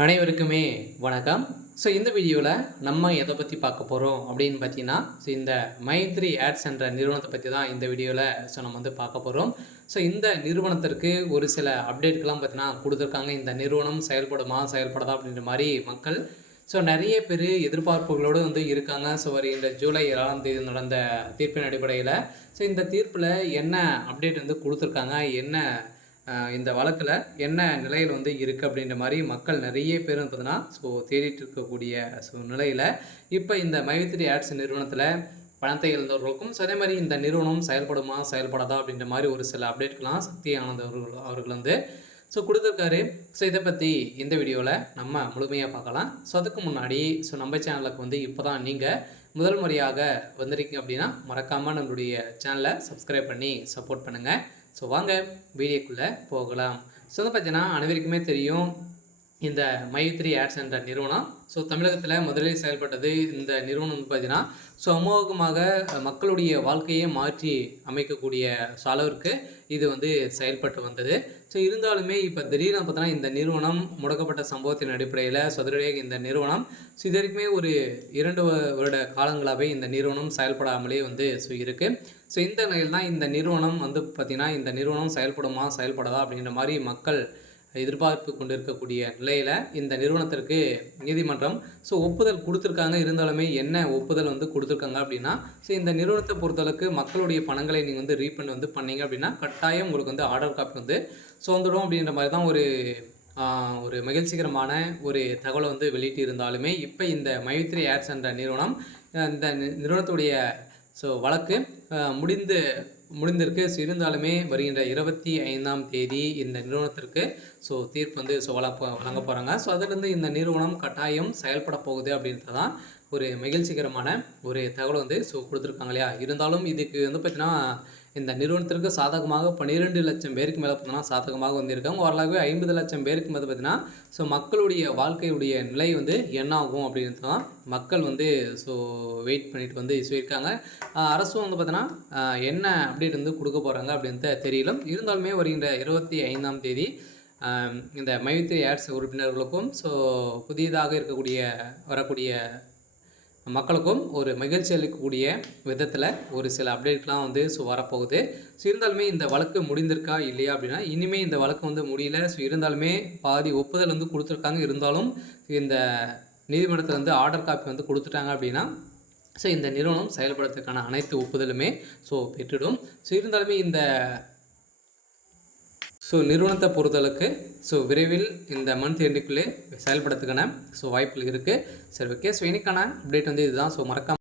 அனைவருக்குமே வணக்கம். இந்த வீடியோவில் நம்ம எதை பற்றி பார்க்க போகிறோம் அப்படின்னு பார்த்தீங்கன்னா, இந்த மைத்ரி ஆட்ஸ் என்ற நிறுவனத்தை பற்றி தான் இந்த வீடியோவில் நம்ம வந்து பார்க்க போகிறோம். இந்த நிறுவனத்திற்கு ஒரு சில அப்டேட்கள்லாம் பார்த்தீங்கன்னா கொடுத்துருக்காங்க. இந்த நிறுவனம் செயல்படுமா செயல்படாதா அப்படின்ற மாதிரி மக்கள் நிறைய பேர் எதிர்பார்ப்புகளோடு வந்து இருக்காங்க. வருகின்ற ஜூலை 7ஆம் தேதி நடந்த தீர்ப்பின் அடிப்படையில் இந்த தீர்ப்பில் என்ன அப்டேட் வந்து கொடுத்துருக்காங்க, என்ன இந்த வழக்கில் என்ன நிலையில் வந்து இருக்குது அப்படின்ற மாதிரி மக்கள் நிறைய பேர் பார்த்தீங்கன்னா தேடிட்டு இருக்கக்கூடிய நிலையில் இப்போ இந்த மைத்ரி ஆட்ஸ் நிறுவனத்தில் பணத்தை இழந்தவர்களுக்கும் அதே மாதிரி இந்த நிறுவனம் செயல்படுமா செயல்படாதா அப்படின்ற மாதிரி ஒரு சில அப்டேட்கள்லாம் சக்தி ஆனந்த் அவர்கள் வந்து கொடுத்துருக்காரு. இதை பற்றி இந்த வீடியோவில் நம்ம முழுமையாக பார்க்கலாம். அதுக்கு முன்னாடி நம்ம சேனலுக்கு வந்து இப்போ தான் நீங்கள் முதல் முறையாக வந்திருக்கீங்க அப்படின்னா மறக்காமல் நம்மளுடைய சேனலை சப்ஸ்கிரைப் பண்ணி சப்போர்ட் பண்ணுங்கள். வாங்க வீடியோக்குள்ளே போகலாம். வந்து பார்த்தீங்கன்னா அனைவருக்குமே தெரியும் இந்த மைத்ரி ஆட்ஸ் என்ற நிறுவனம் தமிழகத்தில் முதலில் செயல்பட்டது. இந்த நிறுவனம் வந்து பார்த்தீங்கன்னா அமோகமாக மக்களுடைய வாழ்க்கையை மாற்றி அமைக்கக்கூடிய அளவிற்கு இது வந்து செயல்பட்டு வந்தது. இருந்தாலுமே இப்போ திடீர்னு பார்த்தோன்னா இந்த நிறுவனம் முடக்கப்பட்ட சம்பவத்தின் அடிப்படையில் சதுரடியாக இந்த நிறுவனம் இது வரைக்குமே ஒரு 2 வருட காலங்களாகவே இந்த நிறுவனம் செயல்படாமலே வந்து இருக்குது. இந்த நிலையில் தான் இந்த நிறுவனம் வந்து பார்த்திங்கன்னா இந்த நிறுவனம் செயல்படுமா செயல்படாதா அப்படின்ற மாதிரி மக்கள் எதிர்பார்ப்பு கொண்டு இருக்கக்கூடிய நிலையில் இந்த நிறுவனத்திற்கு நீதிமன்றம் ஒப்புதல் கொடுத்துருக்காங்க. இருந்தாலுமே என்ன ஒப்புதல் வந்து கொடுத்துருக்காங்க அப்படின்னா இந்த நிறுவனத்தை பொறுத்தளவுக்கு மக்களுடைய பணங்களை நீங்கள் வந்து ரீஃபண்ட் வந்து பண்ணீங்க அப்படின்னா கட்டாயம் உங்களுக்கு வந்து ஆர்டர் காப்பி வந்து வந்துடும் அப்படின்ற மாதிரி தான் ஒரு மகிழ்ச்சிகரமான ஒரு தகவலை வந்து வெளியிட்டு இருந்தாலுமே இப்போ இந்த மைத்ரி ஆட்ஸ் என்ற நிறுவனம் இந்த நிறுவனத்துடைய வழக்கு முடிந்திருக்கு. இருந்தாலுமே வருகின்ற 25ஆம் தேதி இந்த நிறுவனத்திற்கு தீர்ப்பு வந்து வழங்க போகிறாங்க. அதிலிருந்து இந்த நிறுவனம் கட்டாயம் செயல்பட போகுது அப்படின்றது தான் ஒரு மகிழ்ச்சிகரமான ஒரு தகவல் வந்து கொடுத்துருக்காங்க இல்லையா. இருந்தாலும் இதுக்கு வந்து பார்த்திங்கன்னா இந்த நிறுவனத்திற்கு சாதகமாக 12 லட்சம் பேருக்கு மேலே பார்த்தீங்கன்னா சாதகமாக வந்திருக்காங்க. ஓரளவு 50 லட்சம் பேருக்கு மேலே பார்த்திங்கன்னா மக்களுடைய வாழ்க்கையுடைய நிலை வந்து என்ன ஆகும் அப்படின்றது தான் மக்கள் வந்து வெயிட் பண்ணிட்டு வந்து சொல்லியிருக்காங்க. அரசும் வந்து பார்த்தீங்கன்னா என்ன அப்டேட் வந்து கொடுக்க போகிறாங்க அப்படின்ட்டு தெரியல. இருந்தாலுமே வருகின்ற 25ஆம் தேதி இந்த மைத்ரி ஆட்ஸ் உறுப்பினர்களுக்கும் புதியதாக வரக்கூடிய மக்களுக்கும் ஒரு மகிழ்ச்சி அளிக்கக்கூடிய விதத்தில் ஒரு சில அப்டேட்லாம் வந்து வரப்போகுது. இருந்தாலுமே இந்த வழக்கு முடிந்திருக்கா இல்லையா அப்படின்னா இனிமேல் இந்த வழக்கு வந்து முடியல. இருந்தாலுமே பாதி ஒப்புதல் வந்து கொடுத்துருக்காங்க. இருந்தாலும் இந்த நீதிமன்றத்தில் வந்து ஆர்டர் காப்பி வந்து கொடுத்துட்டாங்க அப்படின்னா இந்த நிறுவனம் செயல்படுறதுக்கான அனைத்து ஒப்புதலுமே பெற்றுடும். இருந்தாலுமே இந்த நிறுவனத்தை பொறுத்தளவுக்கு விரைவில் இந்த மந்த் எண்டுக்குள்ளே செயல்படுறதுக்கான வாய்ப்புகள் இருக்குது. ஓகே. இன்னைக்கான அப்டேட் வந்து இதுதான். மறக்காம